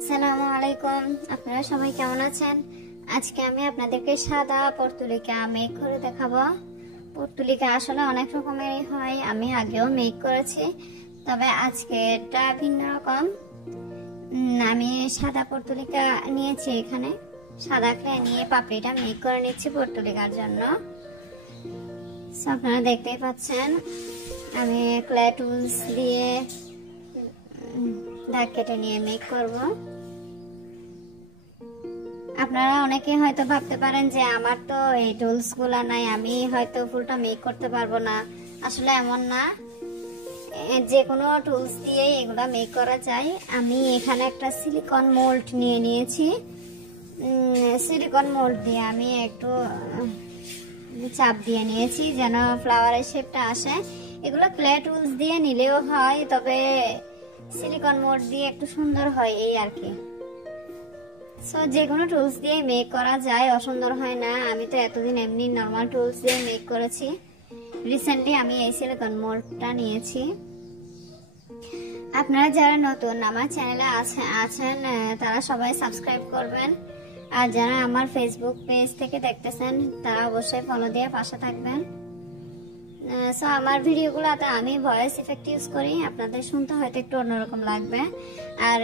আসসালামু আলাইকুম। আপনারা সবাই কেমন আছেন? আজকে আমি আপনাদেরকে সাদা পর্তুলিকা মেক করে দেখাবো। পর্তুলিকা আসলে অনেক রকমেরই হয়, আমি আগেও মেক করেছি, তবে আজকে এটা ভিন্ন রকম। আমি সাদা পর্তুলিকা নিয়েছি, এখানে সাদা ক্লে নিয়ে পাপড়িটা মেক করে নিচ্ছি পর্তুলিকার জন্য। আপনারা দেখতেই পাচ্ছেন আমি ক্লে টুলস দিয়ে দাগ কেটে নিয়ে মেক করব। আপনারা অনেকে হয়তো ভাবতে পারেন যে আমার তো এই টুলস গুলা নাই, আমি হয়তো ফুলটা মেক করতে পারবো না। আসলে এমন না, যে কোনো টুলস দিয়ে এগুলা মেক করা যায়। আমি এখানে একটা সিলিকন মোল্ড নিয়ে নিয়েছি। সিলিকন মোল্ড দিয়ে আমি একটু চাপ দিয়ে নিয়েছি যেন ফ্লাওয়ারের শেপটা আসে। এগুলো ক্লে টুলস দিয়ে নিলেও হয়, তবে সিলিকন মোল্ড দিয়ে একটু সুন্দর হয় এই আর কি। সো যে কোনো টুলস দিয়ে মেক করা যায়, অসুন্দর হয় না। আমি তো এতদিন এমনি নর্মাল টুলস দিয়ে মেক করেছি। রিসেন্টলি আমি এই সিলিকন মোল্ডটা নিয়েছি। আপনারা যারা নতুন আমার চ্যানেলে আছেন তারা সবাই সাবস্ক্রাইব করবেন, আর যারা আমার ফেসবুক পেজ থেকে দেখতেছেন তারা অবশ্যই ফলো দিয়ে পাশে থাকবেন। সো আমার ভিডিওগুলোতে আমি ভয়েস ইফেক্ট ইউজ করি, আপনাদের শুনতে হয়তো একটু অন্যরকম লাগবে। আর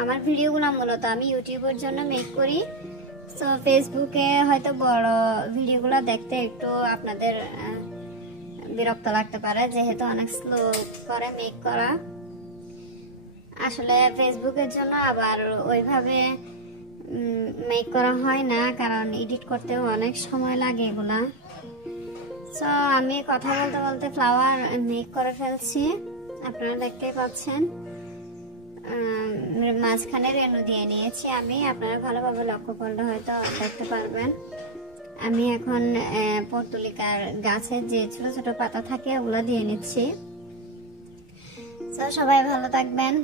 আমার ভিডিওগুলো মূলত আমি ইউটিউবের জন্য মেক করি। সো ফেসবুকে হয়তো বড় ভিডিওগুলো দেখতে একটু আপনাদের বিরক্ত লাগতে পারে, যেহেতু অনেক স্লো করে মেক করা। আসলে ফেসবুকের জন্য আবার ওইভাবে মেক করা হয় না, কারণ এডিট করতেও অনেক সময় লাগে এগুলা। সো আমি কথা বলতে বলতে ফ্লাওয়ার মেক করে ফেলছি, আপনারা দেখতেই পাচ্ছেন। মাঝখানে রেনু দিয়ে নিয়েছি আমি, আপনারা ভালোভাবে লক্ষ্য করলে হয়তো দেখতে পারবেন। আমি এখন পর্তুলিকার গাছের যে ছোট ছোট পাতা থাকে ওগুলো দিয়ে নিচ্ছি। সো সবাই ভালো থাকবেন,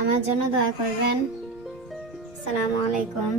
আমার জন্য দোয়া করবেন। আসসালামু আলাইকুম।